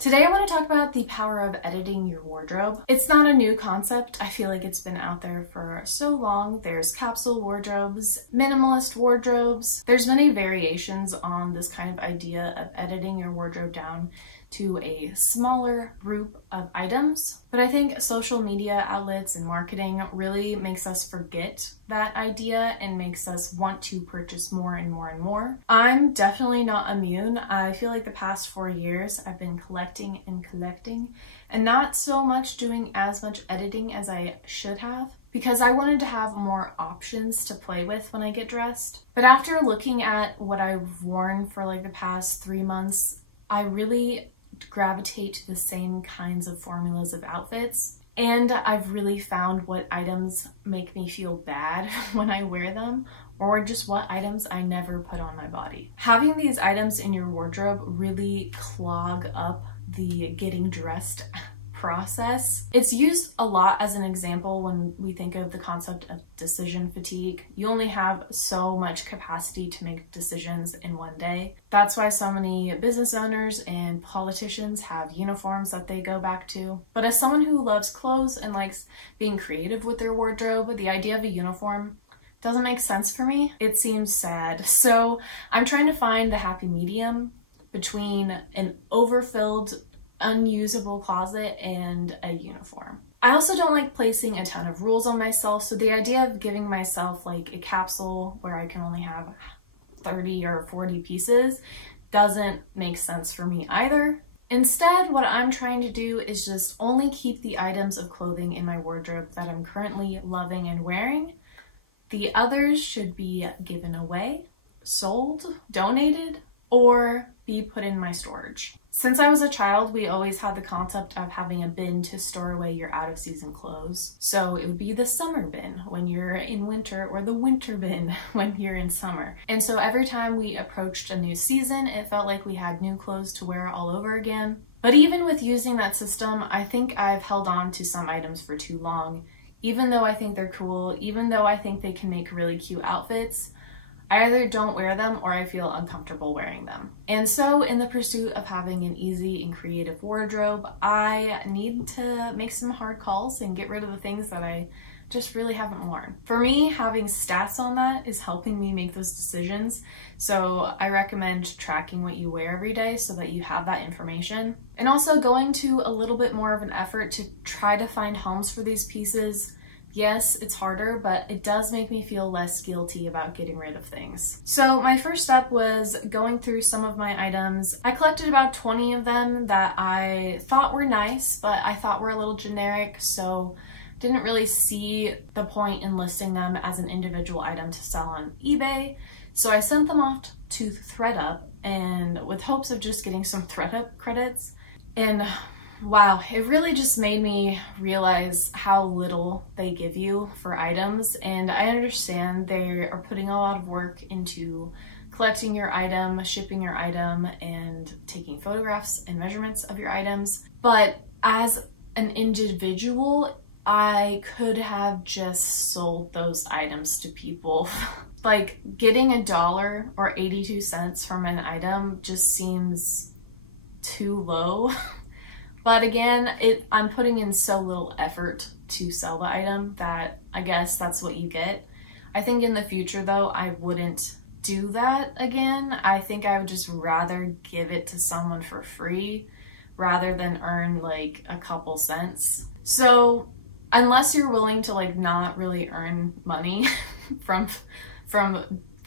Today I want to talk about the power of editing your wardrobe. It's not a new concept. I feel like it's been out there for so long. There's capsule wardrobes, minimalist wardrobes. There's many variations on this kind of idea of editing your wardrobe down to a smaller group of items. But I think social media outlets and marketing really makes us forget that idea and makes us want to purchase more and more and more. I'm definitely not immune. I feel like the past 4 years I've been collecting and not so much doing as much editing as I should have, because I wanted to have more options to play with when I get dressed. But after looking at what I've worn for like the past 3 months, I really gravitate to the same kinds of formulas of outfits. And I've really found what items make me feel bad when I wear them, or just what items I never put on my body. Having these items in your wardrobe really clog up the getting dressed process. It's used a lot as an example when we think of the concept of decision fatigue. You only have so much capacity to make decisions in one day. That's why so many business owners and politicians have uniforms that they go back to. But as someone who loves clothes and likes being creative with their wardrobe, the idea of a uniform doesn't make sense for me. It seems sad. So I'm trying to find the happy medium between an overfilled, unusable closet and a uniform. I also don't like placing a ton of rules on myself, so the idea of giving myself like a capsule where I can only have 30 or 40 pieces doesn't make sense for me either. Instead, what I'm trying to do is just only keep the items of clothing in my wardrobe that I'm currently loving and wearing. The others should be given away, sold, donated, or be put in my storage. Since I was a child, we always had the concept of having a bin to store away your out of season clothes. So it would be the summer bin when you're in winter, or the winter bin when you're in summer. And so every time we approached a new season, it felt like we had new clothes to wear all over again. But even with using that system, I think I've held on to some items for too long. Even though I think they're cool, even though I think they can make really cute outfits, I either don't wear them or I feel uncomfortable wearing them. And so in the pursuit of having an easy and creative wardrobe, I need to make some hard calls and get rid of the things that I just really haven't worn. For me, having stats on that is helping me make those decisions. So I recommend tracking what you wear every day so that you have that information. And also going to a little bit more of an effort to try to find homes for these pieces. Yes, it's harder, but it does make me feel less guilty about getting rid of things. So my first step was going through some of my items. I collected about 20 of them that I thought were nice, but I thought were a little generic, so didn't really see the point in listing them as an individual item to sell on eBay. So I sent them off to ThredUp, and with hopes of just getting some ThredUp credits. And wow, it really just made me realize how little they give you for items. And I understand they are putting a lot of work into collecting your item, shipping your item, and taking photographs and measurements of your items. But as an individual, I could have just sold those items to people. Like, getting $1 or 82 cents from an item just seems too low. But again, I'm putting in so little effort to sell the item that I guess that's what you get. I think in the future though, I wouldn't do that again. I think I would just rather give it to someone for free rather than earn like a couple cents. So unless you're willing to like not really earn money from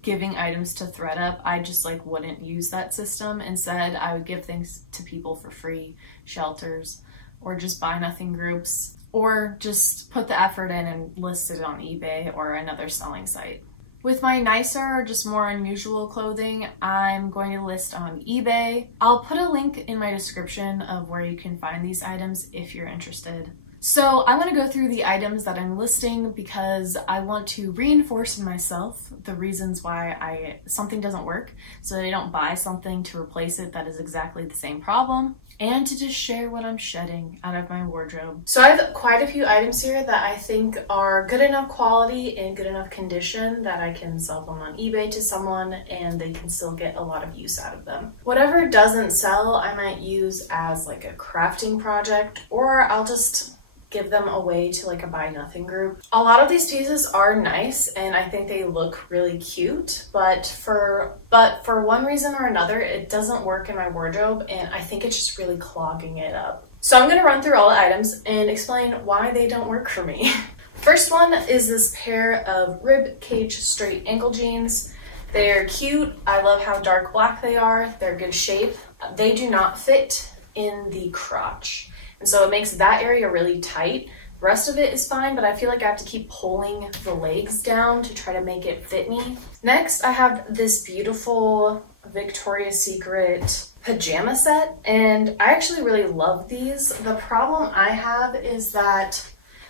giving items to ThredUp, I just like wouldn't use that system. Instead, I would give things to people for free, shelters, or just buy nothing groups, or just put the effort in and list it on eBay or another selling site. With my nicer or just more unusual clothing, I'm going to list on eBay. I'll put a link in my description of where you can find these items if you're interested. So I want to go through the items that I'm listing because I want to reinforce in myself the reasons why something doesn't work, so that I don't buy something to replace it that is exactly the same problem. and to just share what I'm shedding out of my wardrobe. So I have quite a few items here that I think are good enough quality and good enough condition that I can sell them on eBay to someone and they can still get a lot of use out of them. Whatever doesn't sell, I might use as like a crafting project, or I'll just give them away to like a buy nothing group. A lot of these pieces are nice and I think they look really cute, but for one reason or another, it doesn't work in my wardrobe and I think it's just really clogging it up. So I'm gonna run through all the items and explain why they don't work for me. First one is this pair of rib cage straight ankle jeans. They're cute. I love how dark black they are. They're good shape. They do not fit in the crotch. And so it makes that area really tight. The rest of it is fine, but I feel like I have to keep pulling the legs down to try to make it fit me. Next, I have this beautiful Victoria's Secret pajama set, and I actually really love these. The problem I have is that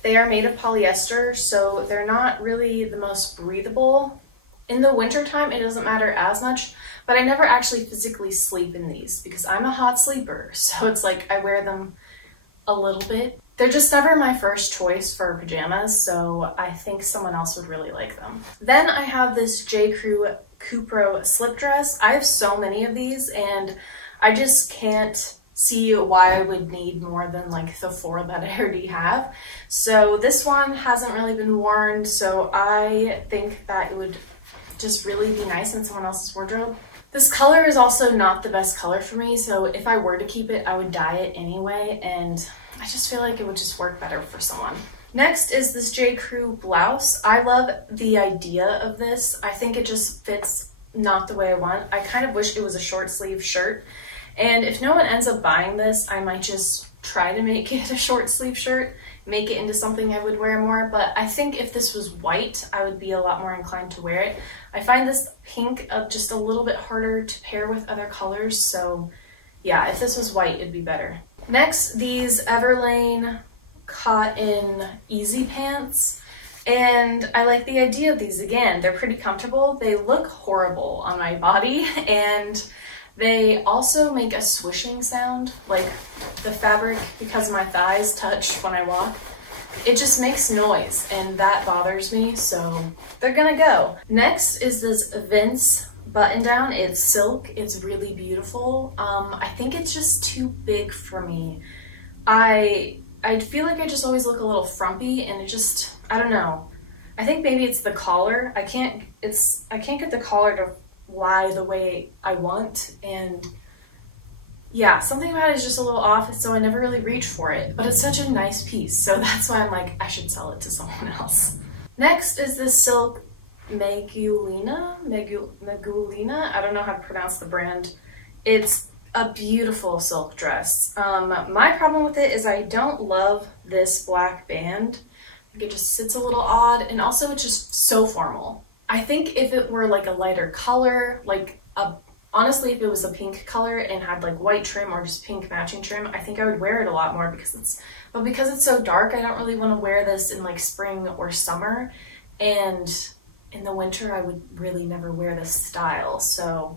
they are made of polyester, so they're not really the most breathable. In the wintertime, it doesn't matter as much, but I never actually physically sleep in these because I'm a hot sleeper, so it's like I wear them a little bit. They're just never my first choice for pajamas, so I think someone else would really like them. Then I have this J. Crew Cupro slip dress. I have so many of these and I just can't see why I would need more than like the 4 that I already have. So this one hasn't really been worn, so I think that it would just really be nice in someone else's wardrobe. This color is also not the best color for me, so if I were to keep it, I would dye it anyway, and I just feel like it would just work better for someone. Next is this J. Crew blouse. I love the idea of this. I think it just fits not the way I want. I kind of wish it was a short sleeve shirt, and if no one ends up buying this, I might just try to make it a short sleeve shirt, make it into something I would wear more, but I think if this was white, I would be a lot more inclined to wear it. I find this pink just a little bit harder to pair with other colors, so yeah, if this was white, it'd be better. Next, these Everlane cotton easy pants, and I like the idea of these. Again, they're pretty comfortable. They look horrible on my body, and they also make a swishing sound, like the fabric, because my thighs touch when I walk. It just makes noise and that bothers me, so they're gonna go. Next is this Vince button down. It's silk, it's really beautiful. I think it's just too big for me. I feel like I just always look a little frumpy and it just, I don't know. I think maybe it's the collar. I can't get the collar to lie the way I want, and yeah, something about it is just a little off, so I never really reach for it, but it's such a nice piece, so that's why I'm like, I should sell it to someone else. Next is this silk Magulina, I don't know how to pronounce the brand. It's a beautiful silk dress. My problem with it is I don't love this black band. I think it just sits a little odd, and also it's just so formal. I think if it were like a lighter color, honestly, if it was a pink color and had like white trim or just pink matching trim, I think I would wear it a lot more because it's so dark, I don't really want to wear this in like spring or summer, and in the winter I would really never wear this style, so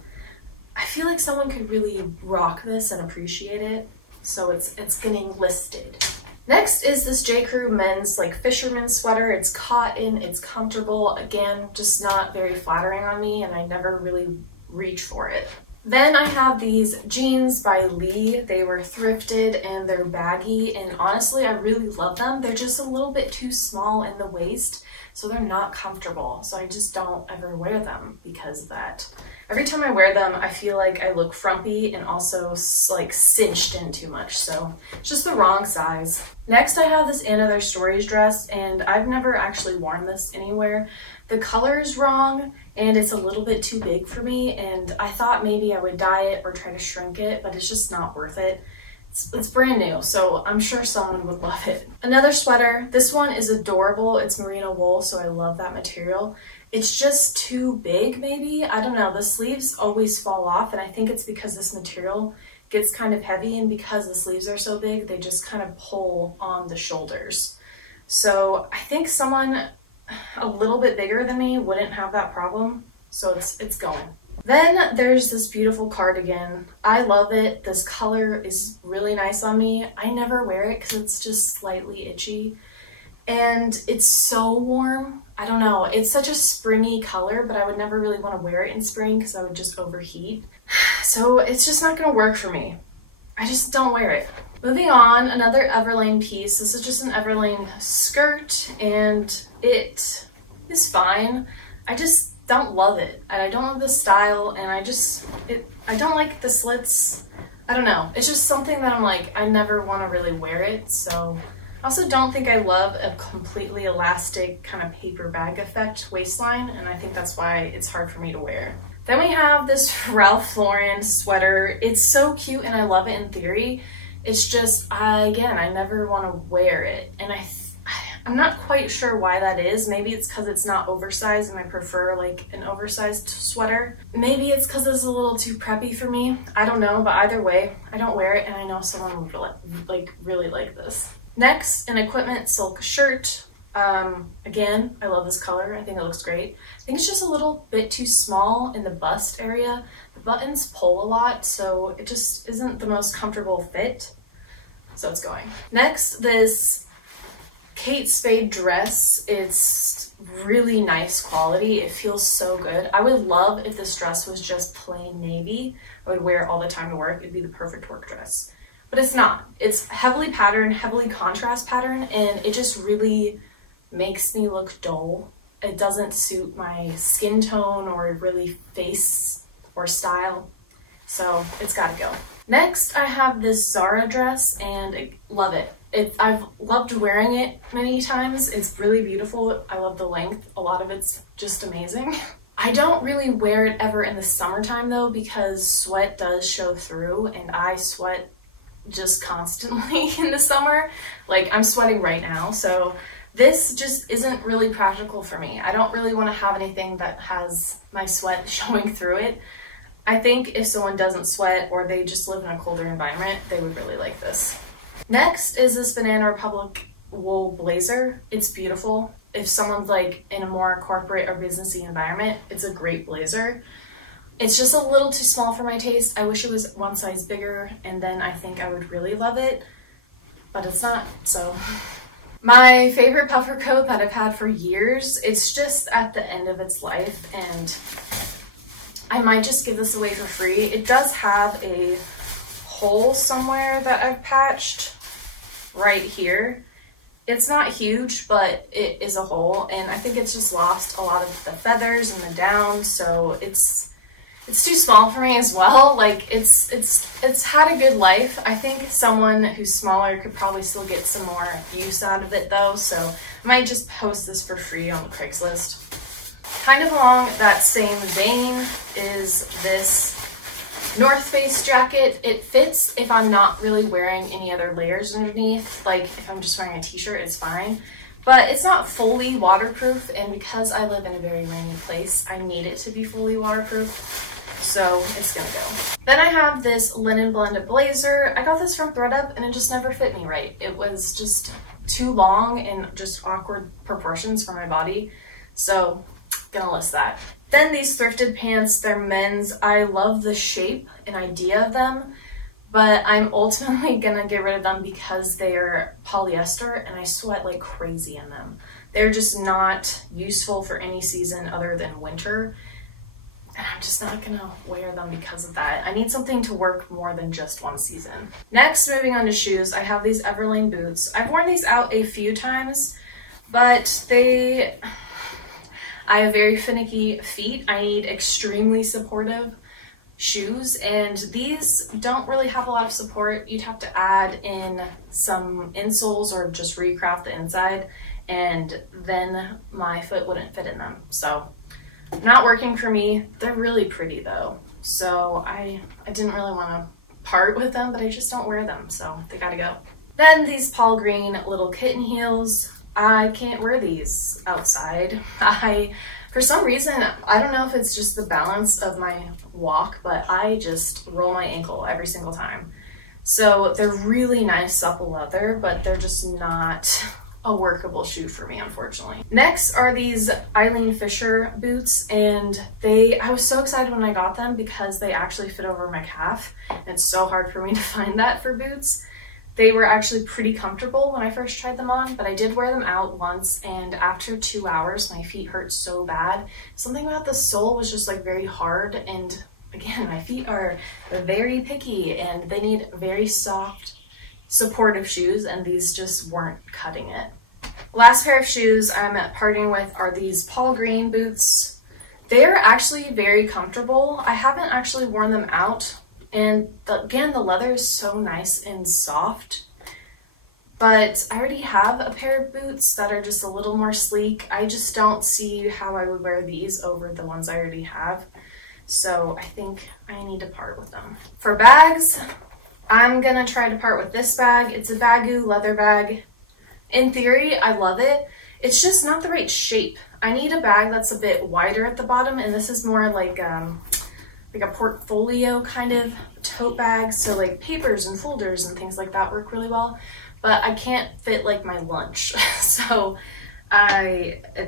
I feel like someone could really rock this and appreciate it, so it's getting listed. Next is this J. Crew men's like fisherman sweater. It's cotton, it's comfortable, again, just not very flattering on me, and I never really reach for it. Then I have these jeans by Lee. They were thrifted and they're baggy, and honestly, I really love them. They're just a little bit too small in the waist, so they're not comfortable, so I just don't ever wear them because of that. Every time I wear them, I feel like I look frumpy and also like cinched in too much, so it's just the wrong size. Next, I have this Another Stories dress, and I've never actually worn this anywhere. The color is wrong, and it's a little bit too big for me, and I thought maybe I would dye it or try to shrink it, but it's just not worth it. It's brand new, so I'm sure someone would love it. Another sweater. This one is adorable. It's merino wool, so I love that material. It's just too big, maybe. I don't know. The sleeves always fall off, and I think it's because this material gets kind of heavy, and because the sleeves are so big, they just kind of pull on the shoulders. So I think someone a little bit bigger than me wouldn't have that problem, so it's going. Then there's this beautiful cardigan. I love it. This color is really nice on me. I never wear it because it's just slightly itchy. And it's so warm. I don't know. It's such a springy color, but I would never really want to wear it in spring because I would just overheat. So it's just not going to work for me. I just don't wear it. Moving on, another Everlane piece. This is just an Everlane skirt and it is fine. I just don't love it, and I don't love the style, and I don't like the slits. I don't know. It's just something that I'm like, I never want to really wear it. So I also don't think I love a completely elastic kind of paper bag effect waistline, and I think that's why it's hard for me to wear. Then we have this Ralph Lauren sweater. It's so cute and I love it in theory. It's just, again, I never want to wear it, and I'm not quite sure why that is. Maybe it's because it's not oversized and I prefer like an oversized sweater. Maybe it's because it's a little too preppy for me. I don't know, but either way, I don't wear it, and I know someone would really like this. Next, an Equipment silk shirt. Again, I love this color. I think it looks great. I think it's just a little bit too small in the bust area. The buttons pull a lot, so it just isn't the most comfortable fit. So it's going. Next, this Kate Spade dress. It's really nice quality. It feels so good. I would love if this dress was just plain navy. I would wear it all the time to work. It'd be the perfect work dress. But it's not. It's heavily patterned, heavily contrast pattern, and it just really makes me look dull. It doesn't suit my skin tone or really face or style. So it's gotta go. Next, I have this Zara dress, and I love it. I've loved wearing it many times. It's really beautiful. I love the length. A lot of it's just amazing. I don't really wear it ever in the summertime though, because sweat does show through, and I sweat just constantly in the summer. Like, I'm sweating right now, so this just isn't really practical for me. I don't really want to have anything that has my sweat showing through it. I think if someone doesn't sweat or they just live in a colder environment, they would really like this. Next is this Banana Republic wool blazer. It's beautiful. If someone's like in a more corporate or businessy environment, it's a great blazer. It's just a little too small for my taste. I wish it was one size bigger, and then I think I would really love it, but it's not, so. My favorite puffer coat that I've had for years, it's just at the end of its life, and I might just give this away for free. It does have a hole somewhere that I've patched right here. It's not huge, but it is a hole, and I think it's just lost a lot of the feathers and the down, so it's too small for me as well. Like, it's had a good life. I think someone who's smaller could probably still get some more use out of it though, so I might just post this for free on Craigslist. Kind of along that same vein is this North Face jacket. It fits if I'm not really wearing any other layers underneath. Like, if I'm just wearing a t-shirt, it's fine. But it's not fully waterproof, and because I live in a very rainy place, I need it to be fully waterproof, so it's gonna go. Then I have this linen blended blazer. I got this from ThredUp, and it just never fit me right. It was just too long and just awkward proportions for my body, so gonna list that. Then these thrifted pants, they're men's. I love the shape and idea of them, but I'm ultimately gonna get rid of them because they're polyester and I sweat like crazy in them. They're just not useful for any season other than winter, and I'm just not gonna wear them because of that. I need something to work more than just one season. Next, moving on to shoes, I have these Everlane boots. I've worn these out a few times, but I have very finicky feet. I need extremely supportive shoes, and these don't really have a lot of support. You'd have to add in some insoles or just recraft the inside, and then my foot wouldn't fit in them. So not working for me. They're really pretty though, so I didn't really want to part with them, but I just don't wear them, so they gotta go. Then these Paul Green little kitten heels. I can't wear these outside. For some reason, I don't know if it's just the balance of my walk, but I just roll my ankle every single time. So they're really nice supple leather, but they're just not a workable shoe for me, unfortunately. Next are these Eileen Fisher boots, and I was so excited when I got them because they actually fit over my calf. It's so hard for me to find that for boots. They were actually pretty comfortable when I first tried them on, but I did wear them out once, and after 2 hours, my feet hurt so bad. Something about the sole was just like very hard, and again, my feet are very picky and they need very soft, supportive shoes, and these just weren't cutting it. Last pair of shoes I'm parting with are these Paul Green boots. They're actually very comfortable. I haven't actually worn them out, and again, the leather is so nice and soft, but I already have a pair of boots that are just a little more sleek. I just don't see how I would wear these over the ones I already have, so I think I need to part with them. For bags, I'm gonna try to part with this bag. It's a Baggu leather bag. In theory, I love it. It's just not the right shape. I need a bag that's a bit wider at the bottom, and this is more like a portfolio kind of tote bag. So like papers and folders and things like that work really well, but I can't fit like my lunch. So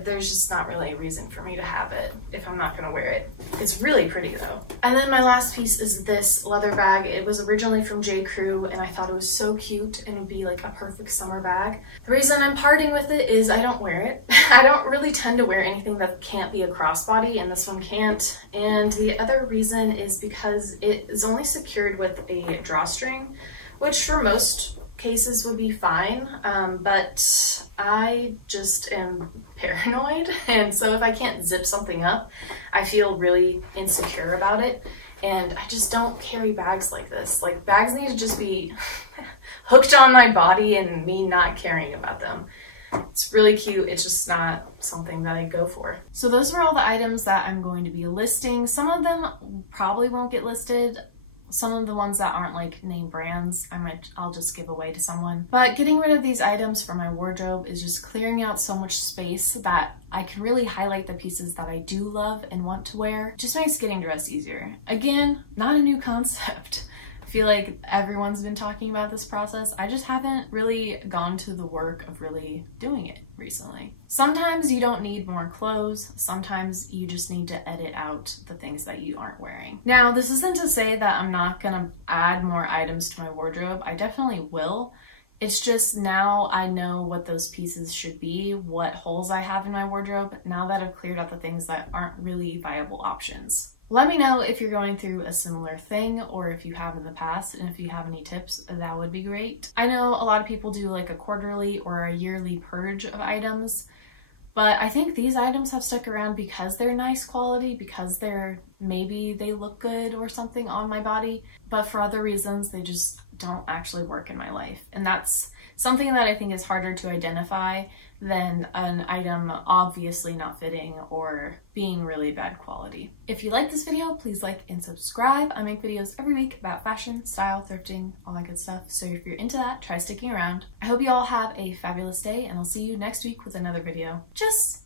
there's just not really a reason for me to have it if I'm not gonna wear it. It's really pretty though. And then my last piece is this leather bag. It was originally from J. Crew, and I thought it was so cute and would be like a perfect summer bag. The reason I'm parting with it is I don't wear it. I don't really tend to wear anything that can't be a crossbody, and this one can't. And the other reason is because it is only secured with a drawstring, which for most cases would be fine, but I just am paranoid, and so if I can't zip something up, I feel really insecure about it, and I just don't carry bags like this. Like, bags need to just be hooked on my body and me not caring about them. It's really cute, it's just not something that I go for. So those are all the items that I'm going to be listing. Some of them probably won't get listed. Some of the ones that aren't like name brands, I'll just give away to someone. But getting rid of these items from my wardrobe is just clearing out so much space that I can really highlight the pieces that I do love and want to wear. It just makes getting dressed easier. Again, not a new concept. I feel like everyone's been talking about this process. I just haven't really gone to the work of really doing it recently. Sometimes you don't need more clothes. Sometimes you just need to edit out the things that you aren't wearing. Now, this isn't to say that I'm not gonna add more items to my wardrobe. I definitely will. It's just now I know what those pieces should be, what holes I have in my wardrobe, now that I've cleared out the things that aren't really viable options. Let me know if you're going through a similar thing, or if you have in the past, and if you have any tips, that would be great. I know a lot of people do like a quarterly or a yearly purge of items, but I think these items have stuck around because they're nice quality, because maybe they look good or something on my body, but for other reasons they just don't actually work in my life. And that's something that I think is harder to identify than an item obviously not fitting or being really bad quality. If you like this video, please like and subscribe. I make videos every week about fashion, style, thrifting, all that good stuff. So if you're into that, try sticking around. I hope you all have a fabulous day, and I'll see you next week with another video. Tschüss!